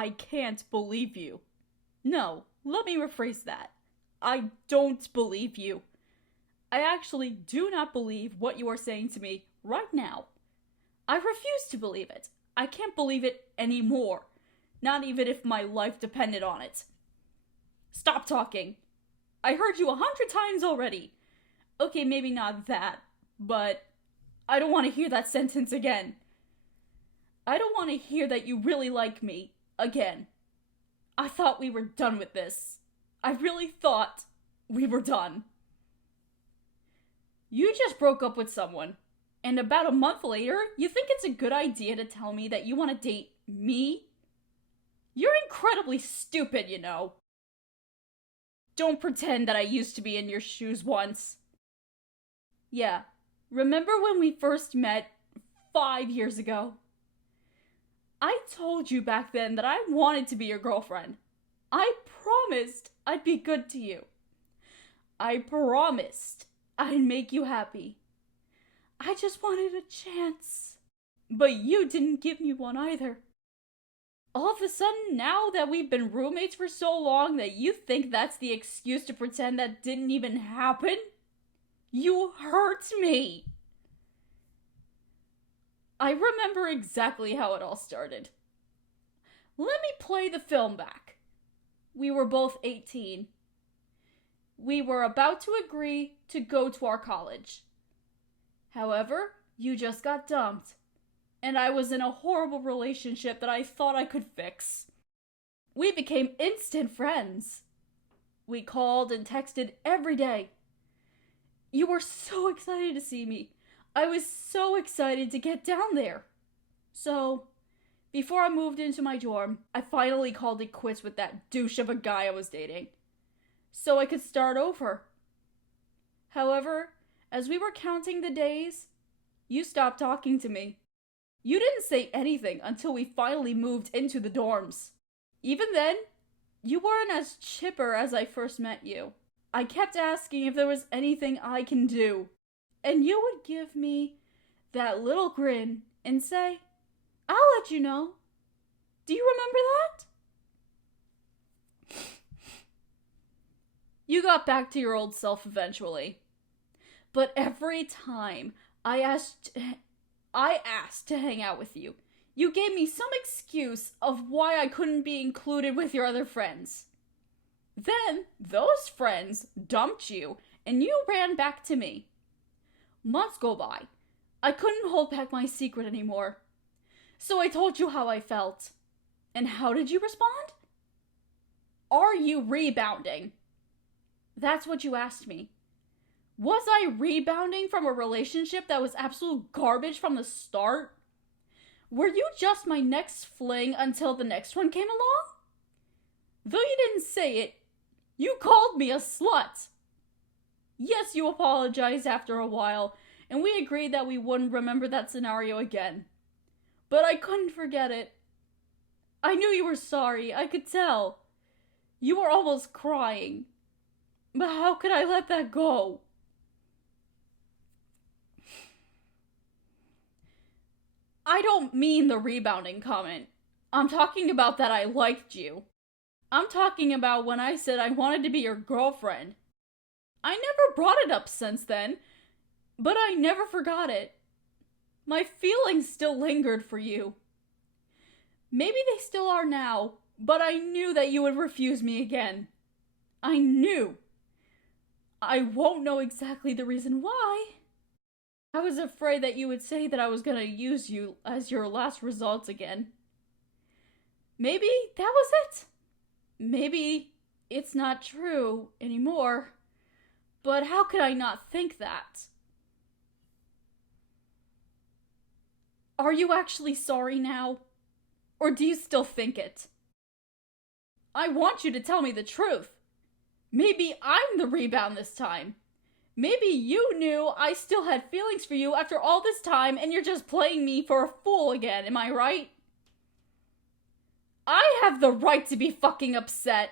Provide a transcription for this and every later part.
I can't believe you. No, let me rephrase that. I don't believe you. I actually do not believe what you are saying to me right now. I refuse to believe it. I can't believe it anymore. Not even if my life depended on it. Stop talking. I heard you 100 times already. Okay, maybe not that, but I don't want to hear that sentence again. I don't want to hear that you really like me again. I thought we were done with this. I really thought we were done. You just broke up with someone, and about a month later, you think it's a good idea to tell me that you want to date me? You're incredibly stupid, you know. Don't pretend that I used to be in your shoes once. Yeah, remember when we first met 5 years ago? I told you back then that I wanted to be your girlfriend. I promised I'd be good to you. I promised I'd make you happy. I just wanted a chance. But you didn't give me one either. All of a sudden, now that we've been roommates for so long that you think that's the excuse to pretend that didn't even happen? You hurt me. I remember exactly how it all started. Let me play the film back. We were both 18. We were about to agree to go to our college. However, you just got dumped, and I was in a horrible relationship that I thought I could fix. We became instant friends. We called and texted every day. You were so excited to see me. I was so excited to get down there. So, before I moved into my dorm, I finally called it quits with that douche of a guy I was dating, so I could start over. However, as we were counting the days, you stopped talking to me. You didn't say anything until we finally moved into the dorms. Even then, you weren't as chipper as I first met you. I kept asking if there was anything I can do, and you would give me that little grin and say, I'll let you know. Do you remember that? You got back to your old self eventually. But every time I asked to hang out with you, you gave me some excuse of why I couldn't be included with your other friends. Then those friends dumped you and you ran back to me. Months go by. I couldn't hold back my secret anymore. So I told you how I felt. And how did you respond? Are you rebounding? That's what you asked me. Was I rebounding from a relationship that was absolute garbage from the start? Were you just my next fling until the next one came along? Though you didn't say it, you called me a slut. Yes, you apologized after a while, and we agreed that we wouldn't remember that scenario again. But I couldn't forget it. I knew you were sorry, I could tell. You were almost crying. But how could I let that go? I don't mean the rebounding comment. I'm talking about that I liked you. I'm talking about when I said I wanted to be your girlfriend. I never brought it up since then, but I never forgot it. My feelings still lingered for you. Maybe they still are now, but I knew that you would refuse me again. I knew. I won't know exactly the reason why. I was afraid that you would say that I was gonna use you as your last resort again. Maybe that was it. Maybe it's not true anymore. But how could I not think that? Are you actually sorry now? Or do you still think it? I want you to tell me the truth. Maybe I'm the rebound this time. Maybe you knew I still had feelings for you after all this time and you're just playing me for a fool again, am I right? I have the right to be fucking upset.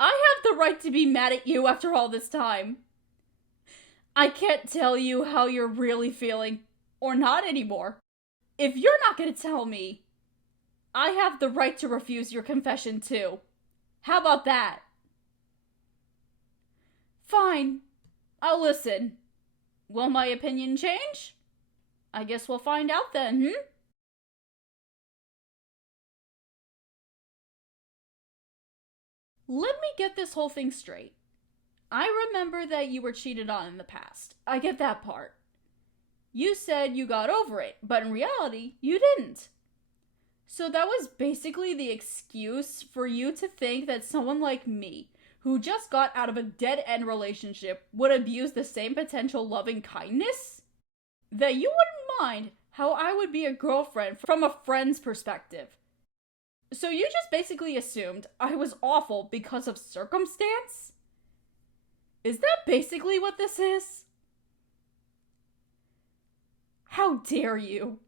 I have the right to be mad at you after all this time. I can't tell you how you're really feeling, or not anymore. If you're not gonna tell me, I have the right to refuse your confession too. How about that? Fine. I'll listen. Will my opinion change? I guess we'll find out then, Let me get this whole thing straight. I remember that you were cheated on in the past. I get that part. You said you got over it, but in reality, you didn't. So that was basically the excuse for you to think that someone like me, who just got out of a dead-end relationship, would abuse the same potential loving kindness? That you wouldn't mind how I would be a girlfriend from a friend's perspective. So you just basically assumed I was awful because of circumstance? Is that basically what this is? How dare you?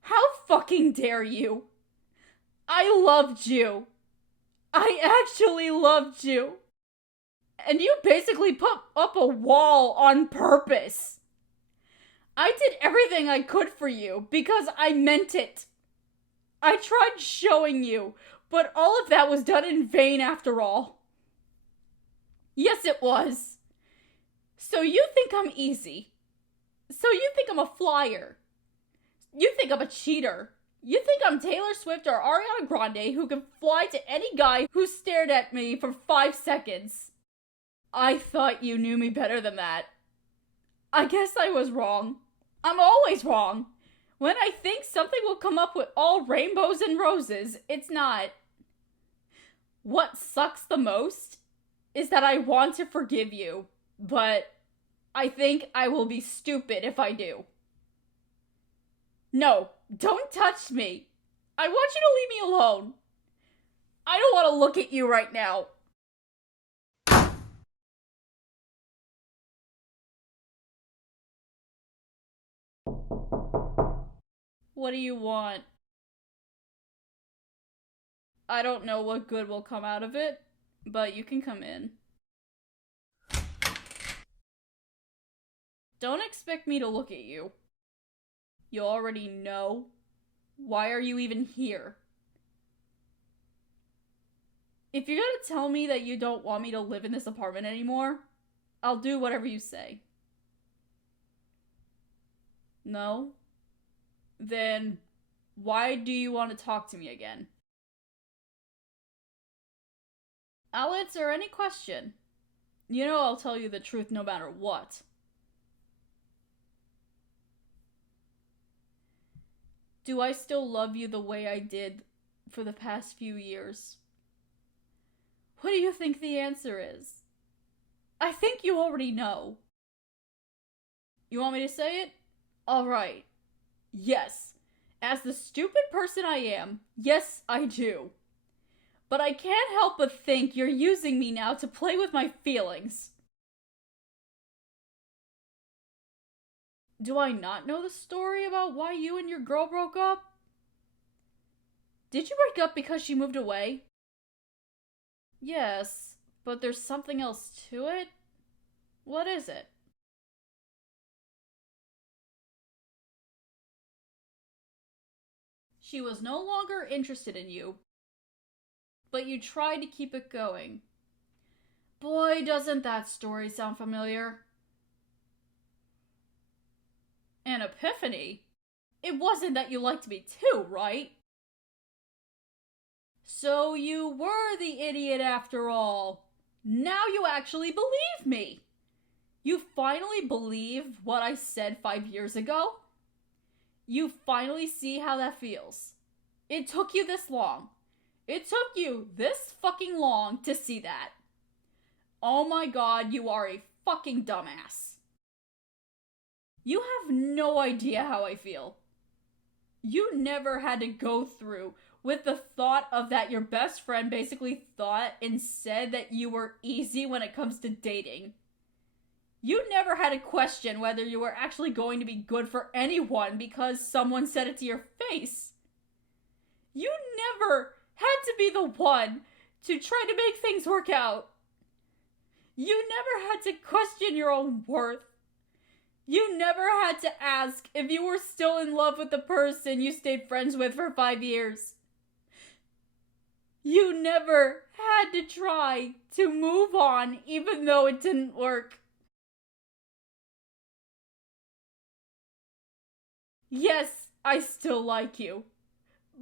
How fucking dare you? I loved you. I actually loved you. And you basically put up a wall on purpose. I did everything I could for you because I meant it. I tried showing you, but all of that was done in vain after all. Yes, it was. So you think I'm easy. So you think I'm a flyer. You think I'm a cheater. You think I'm Taylor Swift or Ariana Grande who can fly to any guy who stared at me for 5 seconds. I thought you knew me better than that. I guess I was wrong. I'm always wrong. When I think something will come up with all rainbows and roses, it's not. What sucks the most is that I want to forgive you, but I think I will be stupid if I do. No, don't touch me. I want you to leave me alone. I don't want to look at you right now. What do you want? I don't know what good will come out of it, but you can come in. Don't expect me to look at you. You already know. Why are you even here? If you're gonna tell me that you don't want me to live in this apartment anymore, I'll do whatever you say. No? Then why do you want to talk to me again? I'll answer any question. You know I'll tell you the truth no matter what. Do I still love you the way I did for the past few years? What do you think the answer is? I think you already know. You want me to say it? Alright. Yes. As the stupid person I am, yes, I do. But I can't help but think you're using me now to play with my feelings. Do I not know the story about why you and your girl broke up? Did you break up because she moved away? Yes, but there's something else to it? What is it? She was no longer interested in you, but you tried to keep it going. Boy, doesn't that story sound familiar. An epiphany? It wasn't that you liked me too, right? So you were the idiot after all. Now you actually believe me. You finally believe what I said 5 years ago? You finally see how that feels. It took you this long. It took you this fucking long to see that. Oh my god, you are a fucking dumbass. You have no idea how I feel. You never had to go through with the thought of that your best friend basically thought and said that you were easy when it comes to dating. You never had to question whether you were actually going to be good for anyone because someone said it to your face. You never had to be the one to try to make things work out. You never had to question your own worth. You never had to ask if you were still in love with the person you stayed friends with for 5 years. You never had to try to move on even though it didn't work. Yes, I still like you,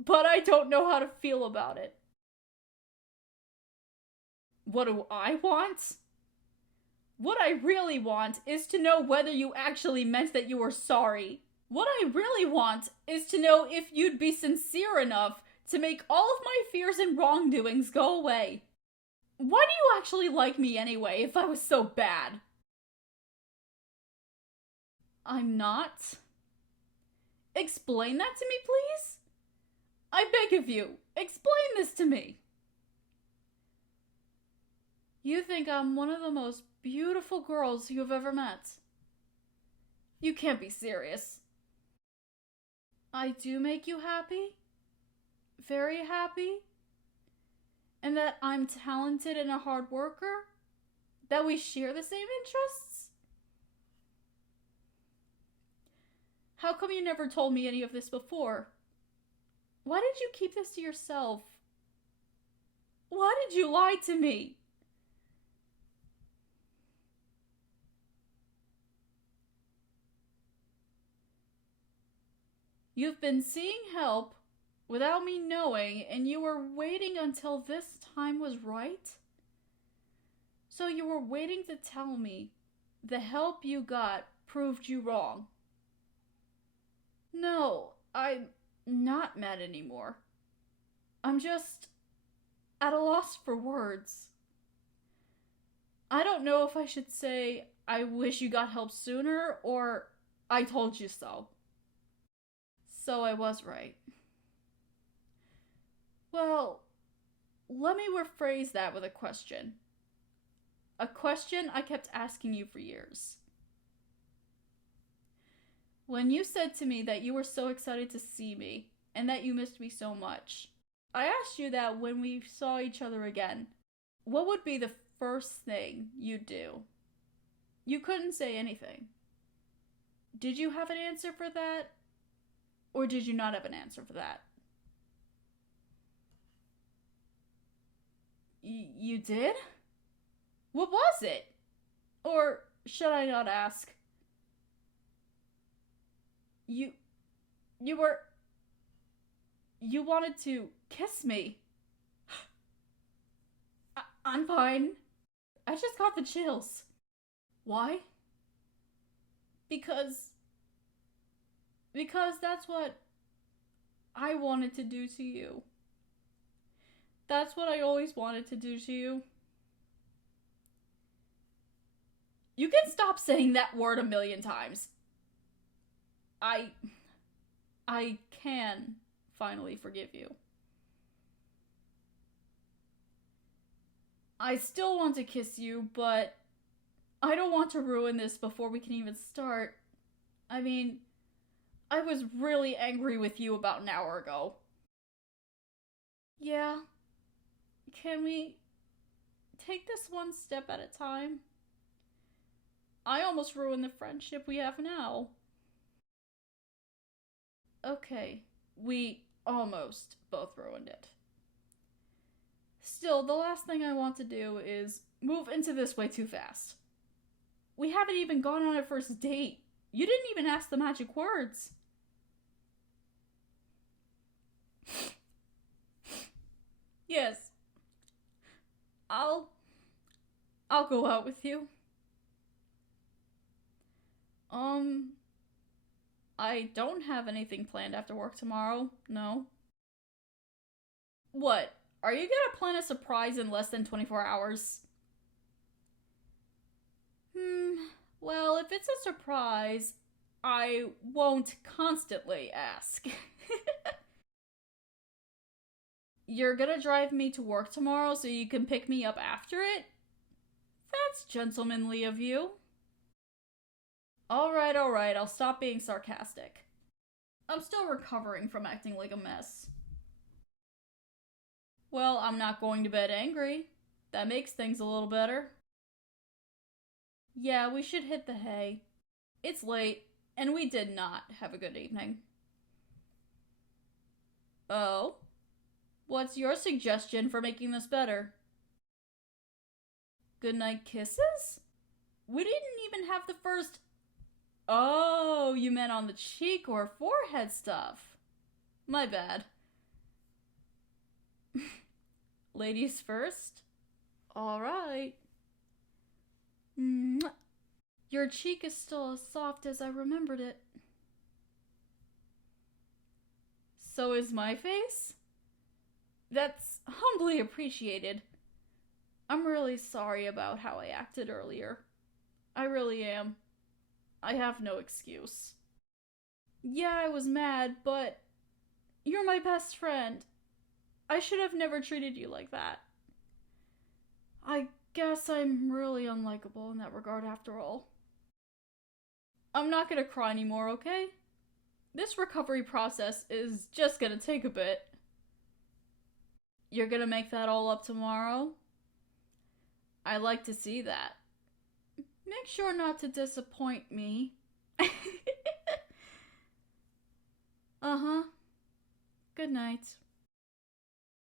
but I don't know how to feel about it. What do I want? What I really want is to know whether you actually meant that you were sorry. What I really want is to know if you'd be sincere enough to make all of my fears and wrongdoings go away. Why do you actually like me anyway if I was so bad? I'm not. Explain that to me, please? I beg of you, explain this to me. You think I'm one of the most beautiful girls you've ever met. You can't be serious. I do make you happy? Very happy? And that I'm talented and a hard worker? That we share the same interests? How come you never told me any of this before? Why did you keep this to yourself? Why did you lie to me? You've been seeking help without me knowing, and you were waiting until this time was right? So you were waiting to tell me the help you got proved you wrong. No, I'm not mad anymore. I'm just at a loss for words. I don't know if I should say I wish you got help sooner or I told you so. So I was right. Well, let me rephrase that with a question. A question I kept asking you for years. When you said to me that you were so excited to see me and that you missed me so much, I asked you that when we saw each other again, what would be the first thing you'd do? You couldn't say anything. Did you have an answer for that? Or did you not have an answer for that? You did? What was it? Or should I not ask? You were... You wanted to kiss me. I'm fine. I just got the chills. Why? Because that's what I wanted to do to you. That's what I always wanted to do to you. You can stop saying that word 1,000,000 times. I can finally forgive you. I still want to kiss you, but I don't want to ruin this before we can even start. I mean, I was really angry with you about an hour ago. Yeah. Can we take this one step at a time? I almost ruined the friendship we have now. Okay, we almost both ruined it. Still, the last thing I want to do is move into this way too fast. We haven't even gone on a first date. You didn't even ask the magic words. Yes. I'll go out with you. I don't have anything planned after work tomorrow, no. What? Are you gonna plan a surprise in less than 24 hours? Well, if it's a surprise, I won't constantly ask. You're gonna drive me to work tomorrow so you can pick me up after it? That's gentlemanly of you. Alright, I'll stop being sarcastic. I'm still recovering from acting like a mess. Well, I'm not going to bed angry. That makes things a little better. Yeah, we should hit the hay. It's late, and we did not have a good evening. Oh? What's your suggestion for making this better? Goodnight kisses? We didn't even have the first... Oh, you meant on the cheek or forehead stuff. My bad. Ladies first? Alright. Your cheek is still as soft as I remembered it. So is my face? That's humbly appreciated. I'm really sorry about how I acted earlier. I really am. I have no excuse. Yeah, I was mad, but you're my best friend. I should have never treated you like that. I guess I'm really unlikable in that regard after all. I'm not gonna cry anymore, okay? This recovery process is just gonna take a bit. You're gonna make that all up tomorrow? I like to see that. Make sure not to disappoint me. Uh-huh. Good night.